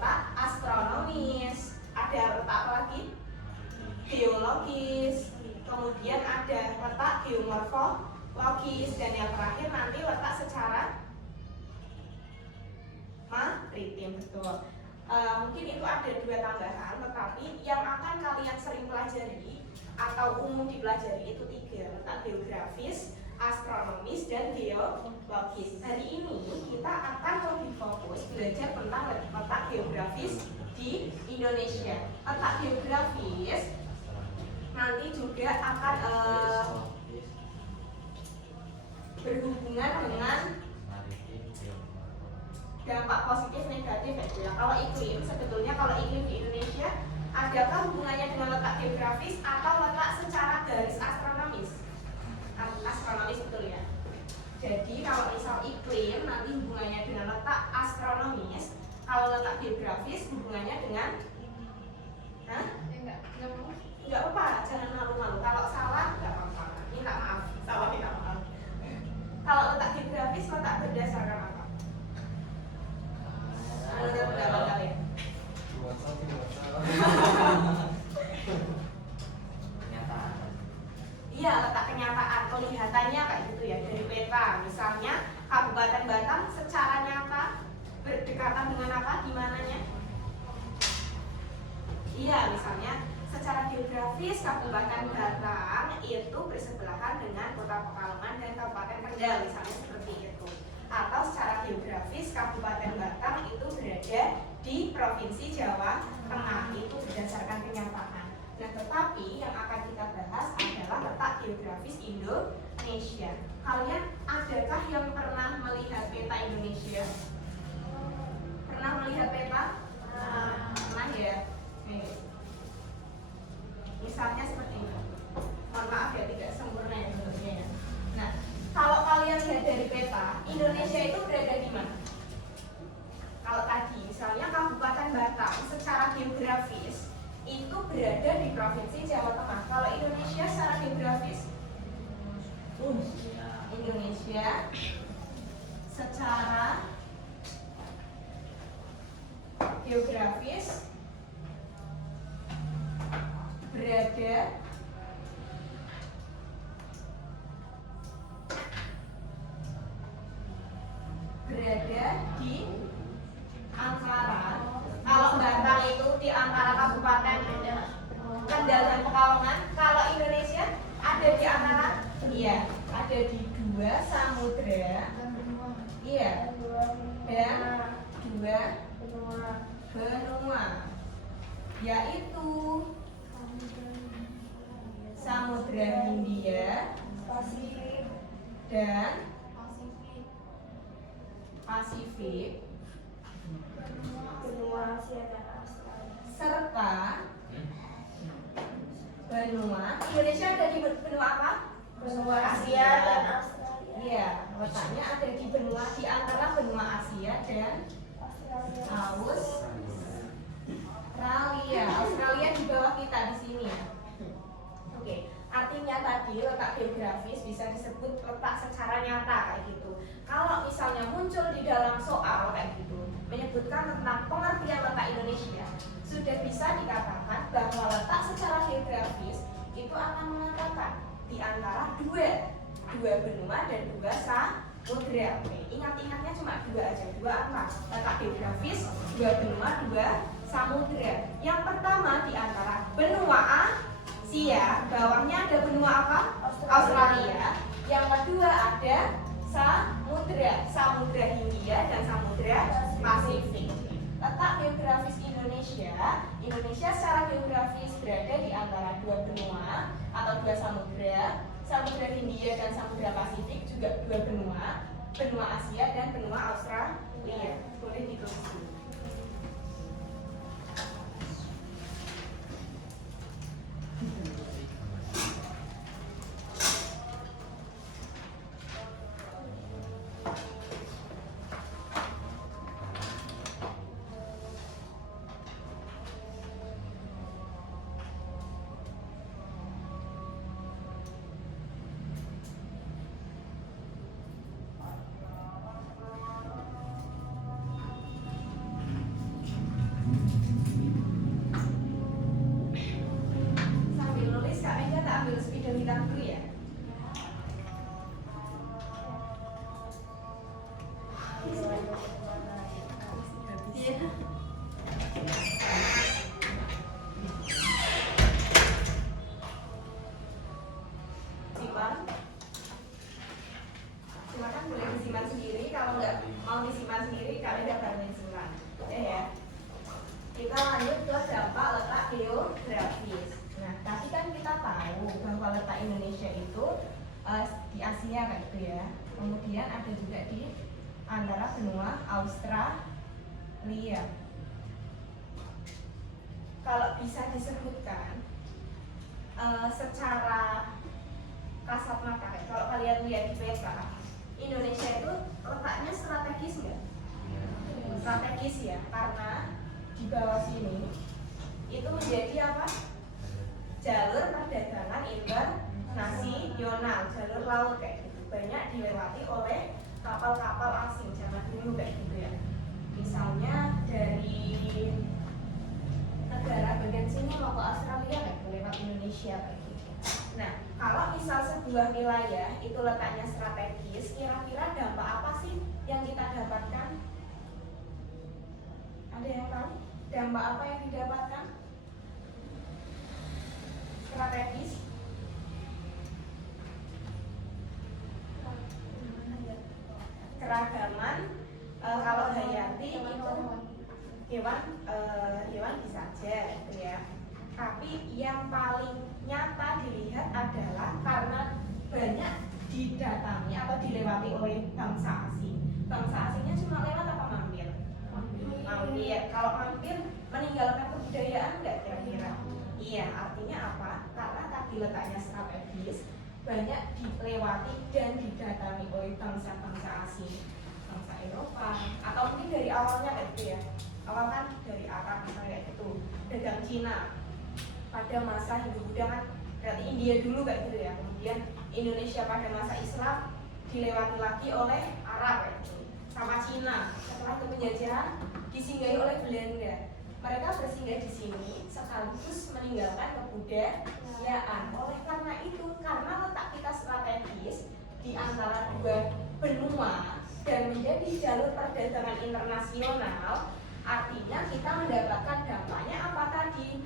letak astronomis, ada letak apa lagi? Geologis, kemudian ada letak geomorfologis, dan yang terakhir nanti letak secara maritim. Betul. Mungkin itu ada 2 tambahan, tetapi yang akan kalian sering pelajari atau umum dipelajari itu 3, letak geografis, astronomis, dan geologis. Hari ini kita akan lebih fokus belajar tentang letak geografis di Indonesia. Letak geografis nanti juga akan berhubungan dengan dampak positif negatif ya. Kalau iklim, sebetulnya kalau iklim di Indonesia adakah hubungannya dengan letak geografis atau letak secara garis astronomis? Astronomis, betul ya. Jadi kalau misal iklim nanti hubungannya dengan letak astronomis, kalau letak geografis hubungannya dengan enggak apa-apa, jangan malu-malu. Kalau salah enggak apa-apa. Minta maaf, salah minta maaf. Kalau letak geografis letak berdasarkan apa? Menurut pendapat kalian? Kenyataan. Iya, letak kenyataan, kelihatannya kayak gitu ya dari peta. Misalnya Kabupaten Batam secara nyata berdekatan dengan apa? Di mananya? Iya, misalnya secara geografis Kabupaten Batam itu bersebelahan dengan Kota Pekalongan dan Kabupaten Kendal, misalnya seperti itu. Atau secara geografis Kabupaten Batam itu berada di Provinsi Jawa Tengah, itu berdasarkan kenyataan. Nah, tetapi yang akan kita bahas adalah letak geografis Indonesia. Kalian adakah yang pernah melihat peta Indonesia? Pernah melihat peta? Pernah ya? Nih. Misalnya seperti ini. Mohon maaf ya, tidak sempurna ya bentuknya ya. Nah, kalau kalian lihat dari peta, Indonesia itu berada di mana? Kalau tadi misalnya Kabupaten Batam secara geografis itu berada di Provinsi Jawa Tengah. Kalau Indonesia secara geografis, Indonesia secara geografis berada di antara, kalau Batam itu di antara Kabupaten Kendal dan Pekalongan. Kalau Indonesia ada di antara, iya, ada di 2 samudra, iya, dan 2 benua, yaitu Samudra Hindia dan Pasifik, benua Asia dan Australia, serta benua. Indonesia ada di benua apa? benua Asia dan Australia. Iya, letaknya ada di benua, di antara benua Asia dan Australia. Australia di bawah kita di sini ya. Oke, artinya tadi letak geografis bisa disebut letak secara nyata kayak gitu. Kalau misalnya muncul di dalam soal kayak gitu, menyebutkan tentang pengertian letak Indonesia, sudah bisa dikatakan bahwa letak secara geografis itu akan mengatakan di antara dua benua dan 2 samudra. Oke, ingat-ingatnya cuma 2 aja, 2 apa? Letak geografis, 2 benua, 2 samudra. Yang pertama di antara benua Asia, bawahnya ada benua apa? Australia. Yang kedua ada Samudra Hindia dan Samudra Pasifik. Letak geografis Indonesia secara geografis berada di antara 2 benua atau 2 samudra. Samudra Hindia dan Samudra Pasifik juga 2 benua Asia dan benua Australia. Boleh ditulis dulu. Simpan. Silakan boleh disimpan sendiri. Kalau nggak mau disimpan sendiri, kalian dapat simpan. Ya. Kita lanjut ke dampak letak geografis. Nah, tadi kan kita tahu bahwa letak Indonesia itu di Asia kayak gitu ya. Kemudian ada juga di antara benua Australia. Kalau bisa disebutkan secara kasat mata, kalau kalian lihat di peta, Indonesia itu letaknya strategis nggak? Strategis ya, karena di bawah sini itu menjadi apa? Jalur perdagangan internasional, jalur laut kayak gitu, banyak dilewati oleh kapal-kapal asing zaman dulu kayak gitu ya. Misalnya dari negara bagian sini mau ke Australia kayak gitu, lewat Indonesia kayak gitu. Nah, kalau misal sebuah wilayah itu letaknya strategis, kira-kira dampak apa sih yang kita dapatkan? Ada yang tahu? Dampak apa yang didapatkan? Strategis. Keragaman. Kalau hayati itu hewan bisa aja gitu ya. Tapi yang paling nyata dilihat adalah karena banyak didatangi atau dilewati oleh bangsa asing. Bangsa asingnya cuma lewat apa mampir? Mampir. Kalau mampir meninggalkan kebudayaan enggak kira-kira? Iya, artinya apa? Karena tadi letaknya strategis, banyak dilewati dan didatangi oleh bangsa-bangsa asing, bangsa Eropa, atau mungkin dari awalnya kayak gitu ya. Awal kan dari Arab misalnya kayak gitu, dagang Cina. Pada masa Hindu-Buddha kan berarti India dulu kayak gitu ya. Kemudian Indonesia pada masa Islam dilewati lagi oleh Arab kayak gitu, sama Cina. Setelah itu penjajahan disinggahi oleh Belanda. Mereka bersinggah di sini sekaligus meninggalkan kebudayaan. Oleh karena itu, karena letak kita strategis di antara dua benua dan menjadi jalur perdagangan internasional, artinya kita mendapatkan dampaknya apa tadi?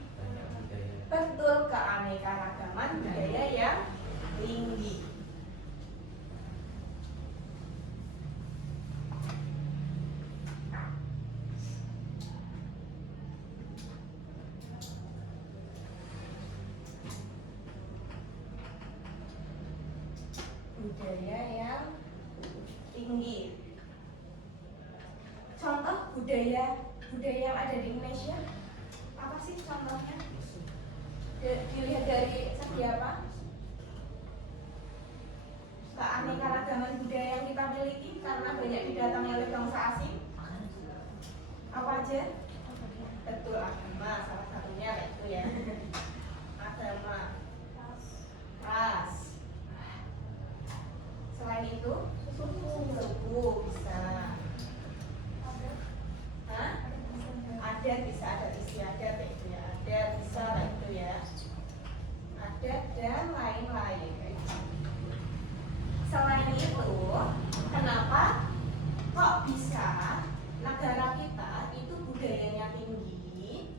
Betul, keanekaragaman budaya yang tinggi. Budaya yang tinggi. Contoh budaya yang ada di Indonesia apa sih contohnya? Dilihat dari segi apa? Keanekaragaman budaya yang kita miliki karena banyak didatangi oleh bangsa asing. Apa aja? Betul, agama salah satunya kayak itu ya. Agama, ras. Selain itu, suku bisa. Hah? Adat bisa, adat istiadat kayak itu ya. Adat bisa kayak itu ya. Adat dan lain-lain kayak gitu. Selain itu, kenapa kok bisa negara kita itu budayanya tinggi?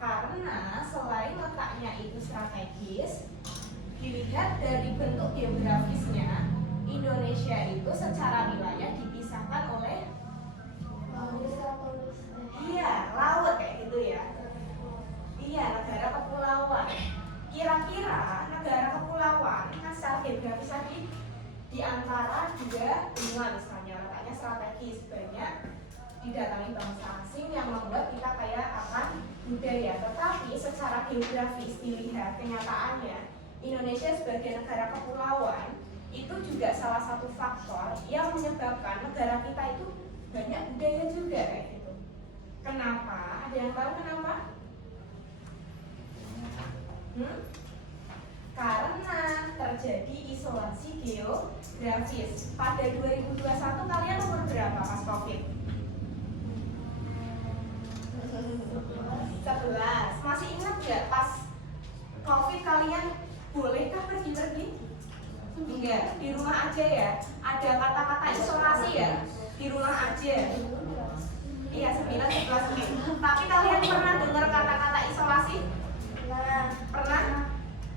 Karena selain letaknya itu strategis, dilihat dari bentuk geografisnya, Indonesia itu secara wilayah dipisahkan oleh laut kayak gitu ya. Iya, negara kepulauan. Kira-kira negara kepulauan kan secara geografis tadi di antara dua benua misalnya, letaknya strategis, banyak didatangi bangsa asing yang membuat kita kaya akan budaya. Tetapi secara geografis dilihat kenyataannya, Indonesia sebagai negara kepulauan itu juga salah satu faktor yang menyebabkan negara kita itu banyak budaya juga kayak gitu. Kenapa? Ada yang tahu kenapa? Karena terjadi isolasi geografis. Pada 2021 kalian umur berapa pas COVID? 11. Masih ingat gak pas COVID kalian bolehkah pergi-pergi? Enggak, di rumah aja ya. Ada kata-kata isolasi ya, di rumah aja. Iya, Tapi kalian pernah dengar kata-kata isolasi? Nah, Pernah?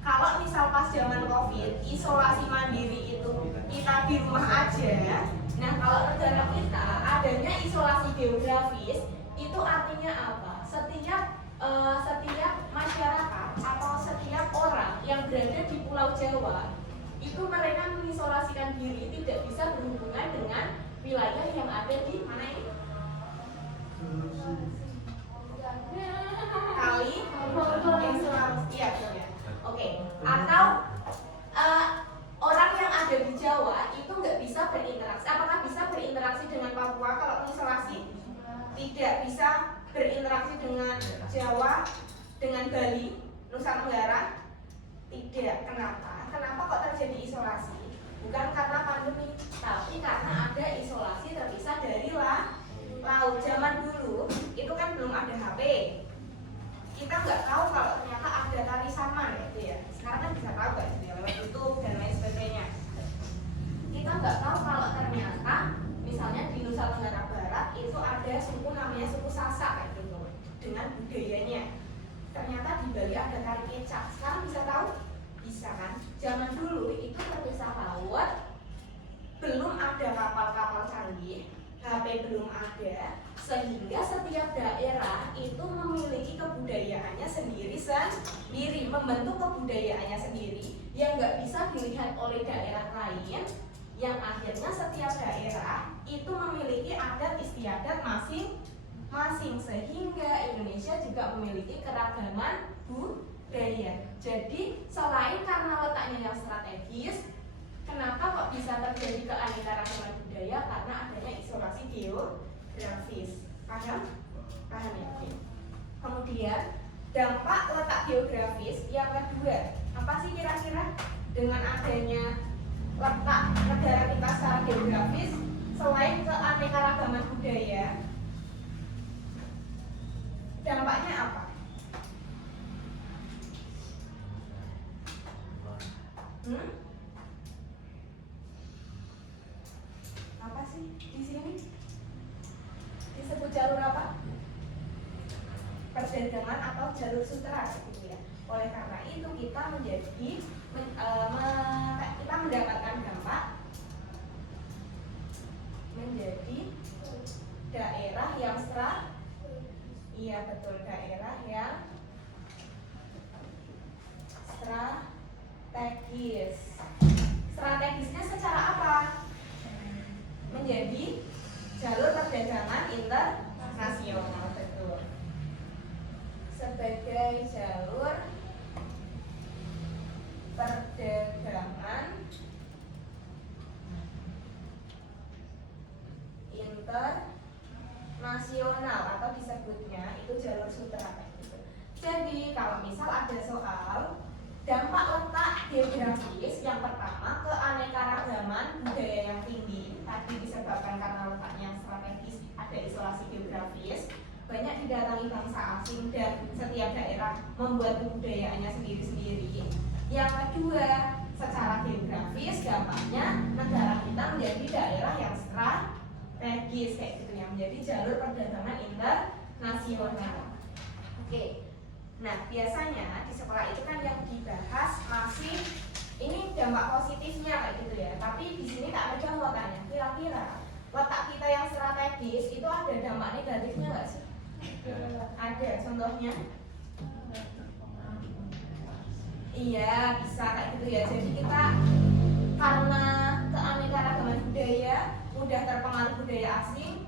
Kalau misal pas zaman COVID, isolasi mandiri itu kita di rumah aja. Nah, kalau negara kita adanya isolasi geografis, itu artinya apa? Setiap masyarakat atau setiap orang yang berada di Pulau Jawa itu mereka mengisolasikan diri, tidak bisa berhubungan dengan wilayah yang ada di mana ini? Kali Sulawesi, iya betul ya. Oke, atau orang yang ada di Jawa itu nggak bisa berinteraksi. Apakah bisa berinteraksi dengan Papua kalau mengisolasi? Tidak bisa berinteraksi dengan Jawa, dengan Bali, Nusa Tenggara? Tidak. Kenapa? Kenapa kok terjadi isolasi? Bukan karena pandemi, tapi karena ada isolasi terpisah dari laut. Zaman dulu itu kan belum ada HP. Kita nggak tahu kalau ternyata ada tali saman gitu ya. Sekarang kan bisa tahu kan gitu ya, lewat YouTube dan lain sebagainya. Kita nggak tahu kalau ternyata misalnya di Nusa Tenggara Barat itu ada suku namanya suku Sasak kayak gitu dengan budayanya. Ternyata di Bali ada tari kecak. Sekarang bisa tahu? Bisa kan? Zaman dulu itu terpisah laut, belum ada kapal-kapal canggih, HP belum ada, sehingga setiap daerah itu memiliki kebudayaannya sendiri, membentuk kebudayaannya sendiri yang nggak bisa dilihat oleh daerah lain, yang akhirnya setiap daerah itu memiliki adat istiadat masing-masing, sehingga Indonesia juga memiliki keragaman budaya. Jadi selain karena letaknya yang strategis, kenapa kok bisa terjadi keanekaragaman budaya? Karena adanya isolasi geografis. Paham? Paham ya? Oke. Kemudian dampak letak geografis yang kedua, apa sih kira-kira dengan adanya letak negara kita secara geografis selain keanekaragaman budaya? Dampaknya apa? Apa sih di sini disebut jalur apa? Perdagangan atau jalur sutra gitu ya. Oleh karena itu kita kita mendapatkan dampak menjadi daerah yang iya betul, daerah yang strategis. Strategisnya secara apa? Menjadi jalur perdagangan internasional, betul. Sebagai jalur perdagangan internasional atau disebutnya itu jalur sutra. Jadi kalau misal ada soal dampak letak geografis, yang pertama keanekaragaman budaya yang tinggi, tadi disebabkan karena letaknya yang strategis, ada isolasi geografis, banyak didatangi bangsa asing dan setiap daerah membuat kebudayaannya sendiri-sendiri. Yang kedua, secara geografis dampaknya negara kita menjadi daerah yang strategis kayak gitu ya, menjadi jalur perdagangan internasional. Oke. Nah, biasanya di sekolah itu kan yang dibahas masih ini dampak positifnya kayak gitu ya. Tapi di sini tak ada muatannya. Kira-kira letak kita yang strategis itu ada dampak negatifnya nggak sih? Ada. Contohnya? Iya, bisa kayak gitu ya. Jadi kita karena keanekaragaman budaya mudah terpengaruh budaya asing,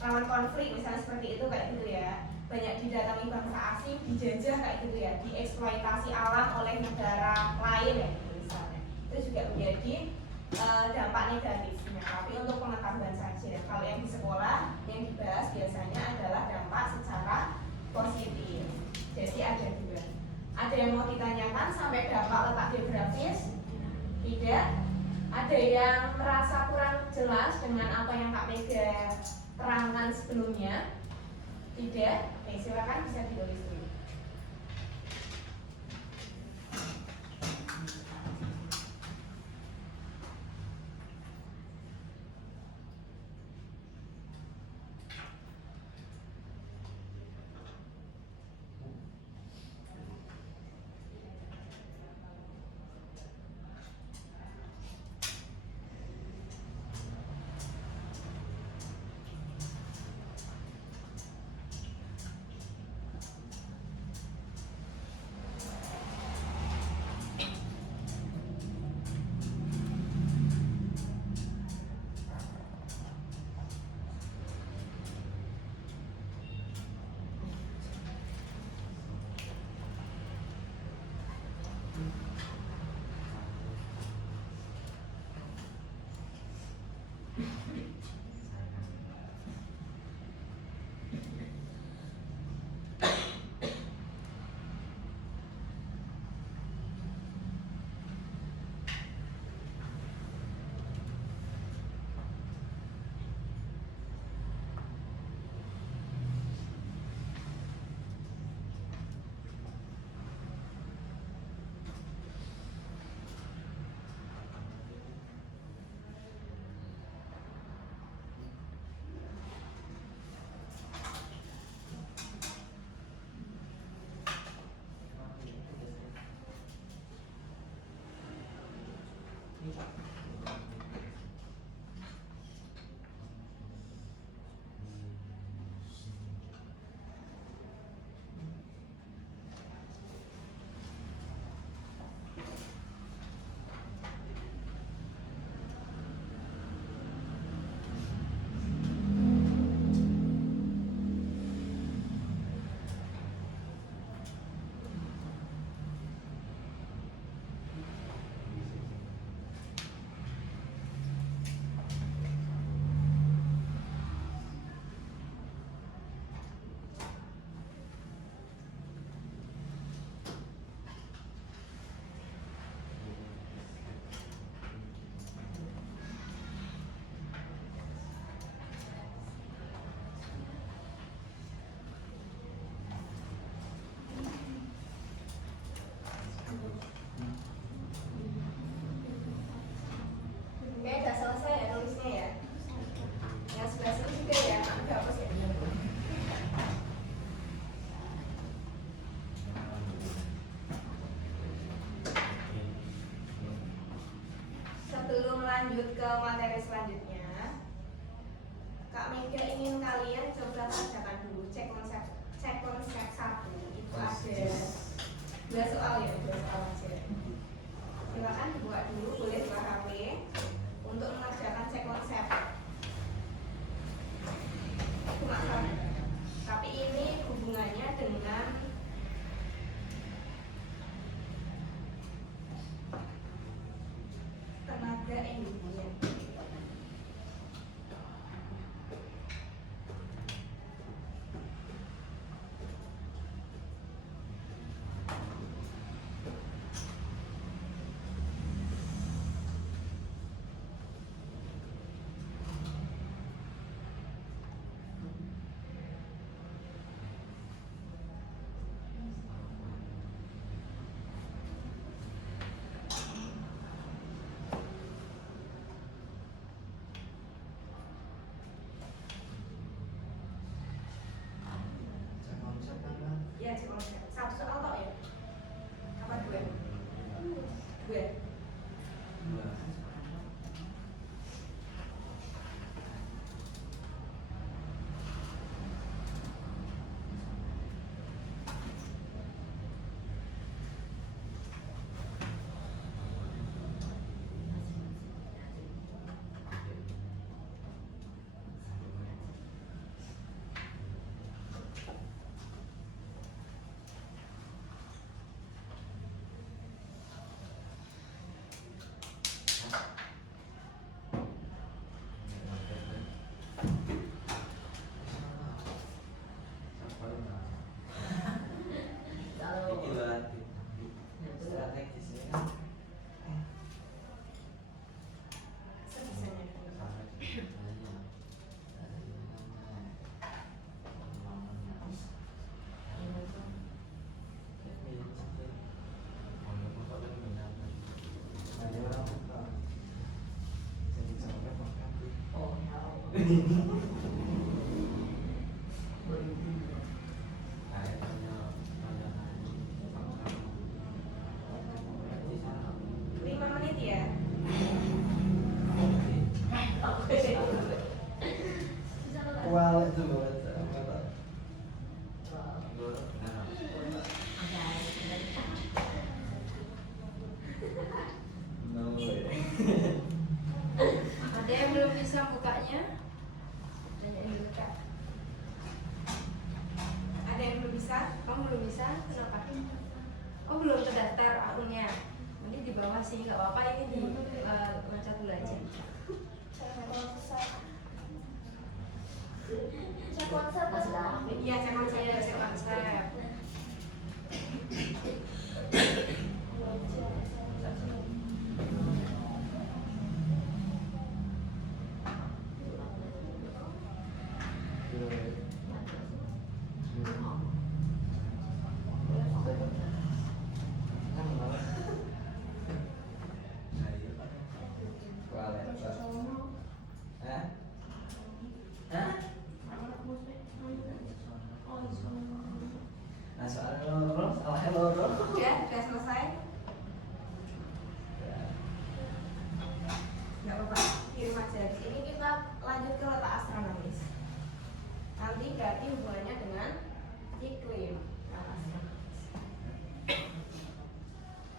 rawan konflik misalnya seperti itu kayak gitu ya. Banyak didatangi bangsa asing, dijajah kayak gitu ya, dieksploitasi alam oleh negara lain ya gitu misalnya. Itu juga menjadi dampak negatifnya. Tapi untuk pengetahuan saja, kalau yang di sekolah yang dibahas biasanya adalah dampak secara positif. Jadi ada dua. Ada yang mau ditanyakan sampai dampak letak geografis? Tidak. Ada yang merasa kurang jelas dengan apa yang Kak Mega terangkan sebelumnya? Tidak. Oke, silakan bisa ditulis dulu. ini hubungannya dengan tenaga Indonesia. Ya, cek konsep. Satu soal tok ya? Apa dua? Dua. Lima menit ya? Well, itu banget. Ada yang belum bisa bukanya? Tanyain dulu Kak. Ada yang belum bisa? Kamu belum bisa? Kenapa? Oh belum terdaftar akunnya. Nanti di bawah sih nggak apa-apa ini di loncat dulu aja. Cek konsep pas Iya, cek konsep. Saya cek konsep. Nah, soal loro, soal loro. Udah selesai? Nggak apa-apa, kirim aja. Ini kita lanjut ke letak astronomis. Nanti berarti hubungannya dengan iklim.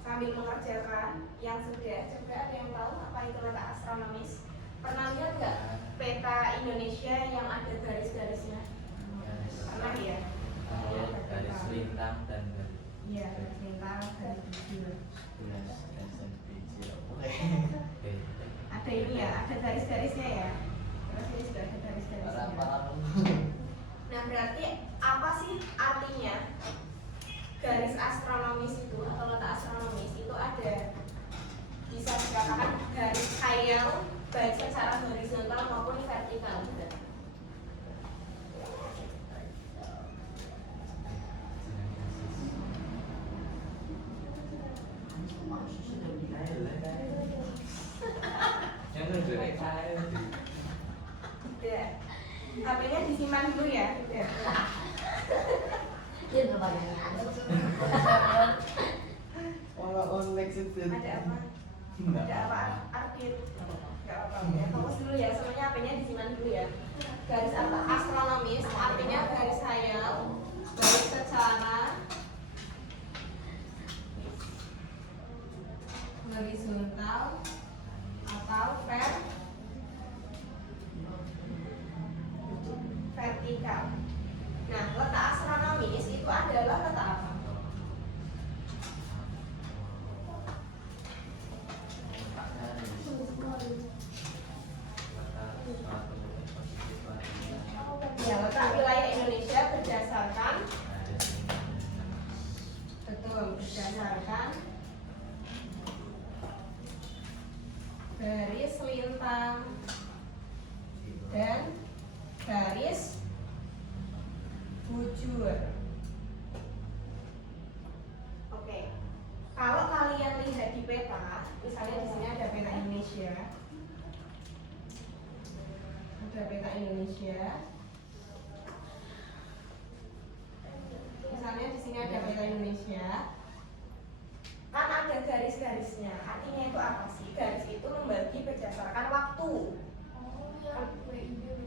Sambil mengerjakan yang sudah juga ada yang tahu apa itu letak astronomis? Pernah lihat nggak peta Indonesia yang ada garis-garisnya? Pernah ya? Garis lintang dan Iya, garis lintang, garis bujur. Ada ini ya, ada garis-garisnya ya. Terus ini juga ada garis-garisnya. Nah, berarti apa sih artinya garis astronomis itu atau letak astronomis itu ada, bisa dikatakan garis khayal baik secara horizontal maupun vertikal juga. Udah. HP-nya disimpan dulu ya. Udah. Dia nggak pakai Kalau on next itu Ada apa? Ada apa? Arkit. Gak apa-apa ya. Fokus dulu ya. Semuanya HP-nya disimpan dulu ya. Garis astronomis artinya garis khayal baik secara horizontal atau vertikal. Nah, letak astronomis itu adalah letak apa? letak garis, letak suatu posisi Ya, letak wilayah Indonesia berdasarkan garis betul berdasarkan garis lintang dan garis bujur. Oke, kalau kalian lihat di peta, misalnya di sini ada peta Indonesia, ada peta Indonesia. Misalnya di sini ada peta Indonesia, kan ada garis-garisnya. Artinya itu apa sih? Garis itu membagi berdasarkan waktu.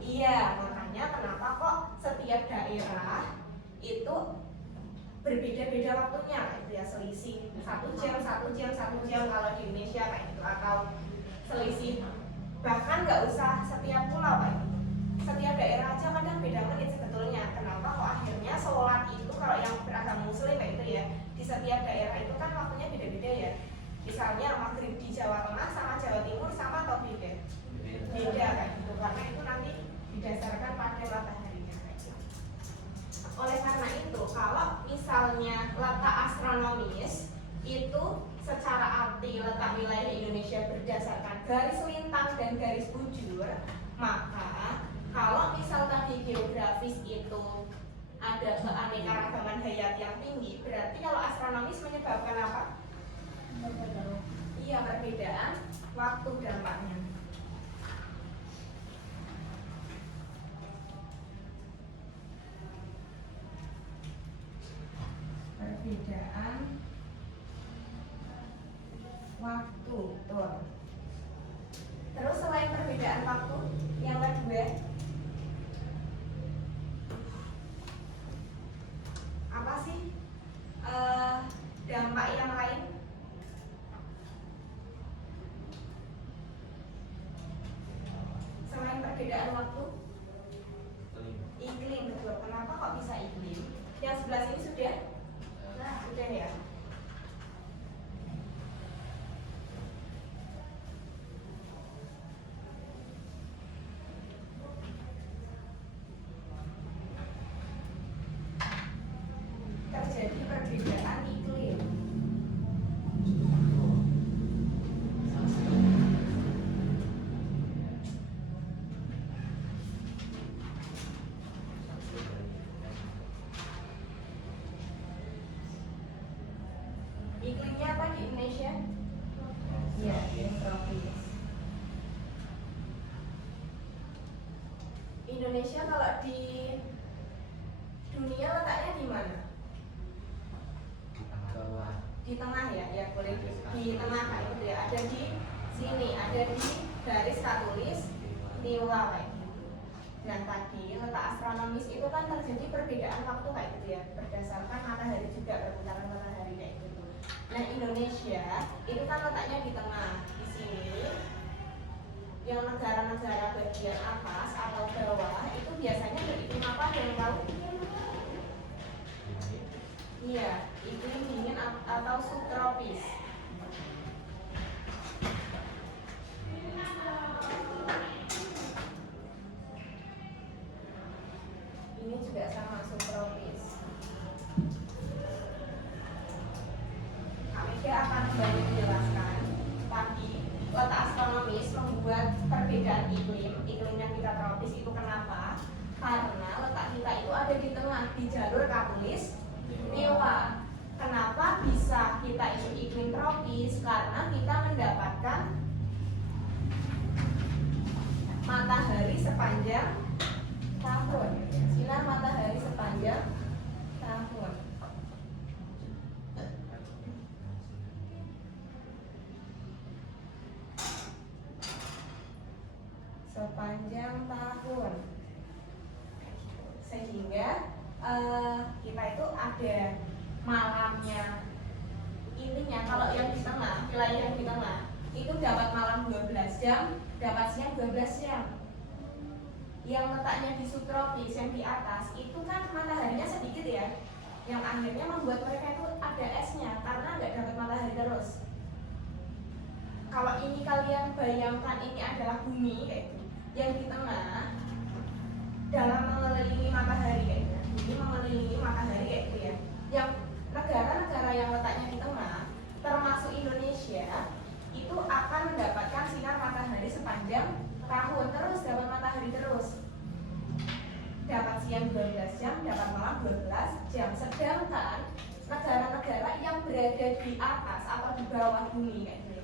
Iya, makanya kenapa kok setiap daerah itu berbeda-beda waktunya, kayak gitu ya, selisih 1 jam kalau di Indonesia kayak gitu, atau selisih bahkan nggak usah setiap pulau kayak gitu. Setiap daerah aja kadang beda menit sebetulnya. Kenapa kok akhirnya sholat itu kalau yang beragama Muslim kayak gitu ya, di setiap daerah itu kan waktunya beda-beda ya. Misalnya maghrib di Jawa Tengah sama Jawa Timur sama atau beda? Beda kayak gitu, karena itu nanti didasarkan pada mataharinya kayak gitu. Oleh karena itu, kalau misalnya letak astronomis itu secara arti letak wilayah Indonesia berdasarkan garis lintang dan garis bujur, maka kalau misal tadi geografis itu ada keanekaragaman hayat yang tinggi, berarti kalau astronomis menyebabkan apa? Iya, perbedaan waktu dampaknya. Perbedaan waktu, betul. Terus selain perbedaan waktu, yang kedua apa sih dampak yang lain? Selain perbedaan waktu, iklim, betul. Kenapa kok bisa iklim? Yang sebelah sini sudah? Sudah ya. Terjadi perbedaan iklim. Iklimnya apa di Indonesia? Iya, tropis. Indonesia kalau di dunia letaknya di mana? bawah Di tengah ya, ya boleh di tengah kayak gitu ya. Ada di sini, ada di garis katulis Niwa kayak gitu. Nah tadi letak astronomis itu kan terjadi perbedaan waktu kayak gitu ya, berdasarkan matahari juga, perputaran matahari kayak gitu. Nah Indonesia itu kan letaknya di tengah, di sini. Yang negara-negara bagian atas atau bawah itu biasanya beriklim apa, ada yang tahu? Iya, iklim dingin atau subtropis. Ini juga sama, subtropis. Kak Mega akan kembali menjelaskan tadi letak astronomis membuat perbedaan iklim. Iklim yang kita tropis itu kenapa? Karena letak kita itu ada di tengah, di jalur katulis Niwa. Kenapa bisa kita itu iklim tropis? Karena kita mendapatkan matahari sepanjang tahun, sinar matahari sepanjang tahun. Sepanjang tahun, sehingga kita itu ada malamnya. Intinya kalau yang di tengah, wilayah yang di tengah itu dapat malam 12 jam, dapat siang 12 jam. yang letaknya di subtropis yang di atas itu kan mataharinya sedikit ya, yang akhirnya membuat mereka itu ada esnya karena nggak dapat matahari terus. Kalau ini kalian bayangkan ini adalah bumi kayak gitu, yang di tengah dalam mengelilingi matahari kayak gitu, bumi mengelilingi matahari kayak gitu ya. Yang negara-negara yang letaknya di tengah, termasuk Indonesia, itu akan mendapatkan sinar matahari sepanjang tahun, terus dapat matahari terus. Dapat siang 12 jam, dapat malam 12 jam. Sedangkan negara-negara yang berada di atas atau di bawah bumi kayak gitu,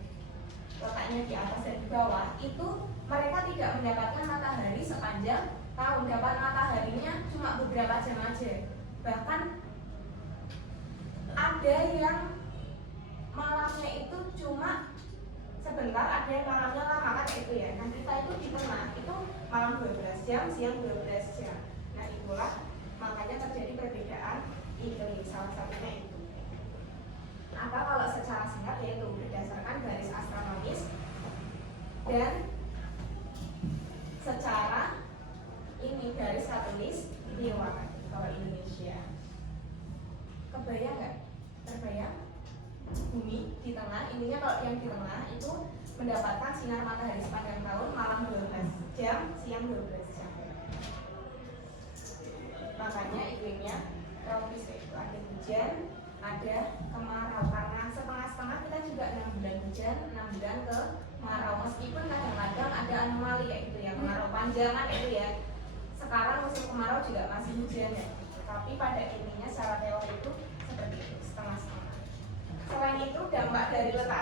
letaknya di atas dan di bawah, itu mereka tidak mendapatkan matahari sepanjang tahun. Dapat mataharinya cuma beberapa jam aja. Bahkan ada yang malamnya itu cuma sebentar, ada yang malamnya lama kan itu ya. Nah kita itu di tengah, itu malam 12 jam, siang 12 jam. Nah itulah makanya terjadi perbedaan iklim, salah satunya itu. Apa kalau secara singkat yaitu berdasarkan garis astronomis dan secara ini garis khatulistiwa kalau Indonesia. Kebayang nggak? Terbayang? Bumi di tengah, intinya kalau yang di tengah itu mendapatkan sinar matahari sepanjang tahun, malam 12 jam, siang 12 jam. Makanya iklimnya tropis itu ada hujan, ada kemarau. Karena setengah-setengah kita juga 6 bulan hujan, 6 bulan kemarau. Meskipun kadang-kadang ada anomali kayak gitu ya, kemarau panjangan itu ya. Sekarang musim kemarau juga masih hujan ya. Tapi pada intinya secara teori itu seperti itu, setengah-setengah. Selain itu dampak dari letak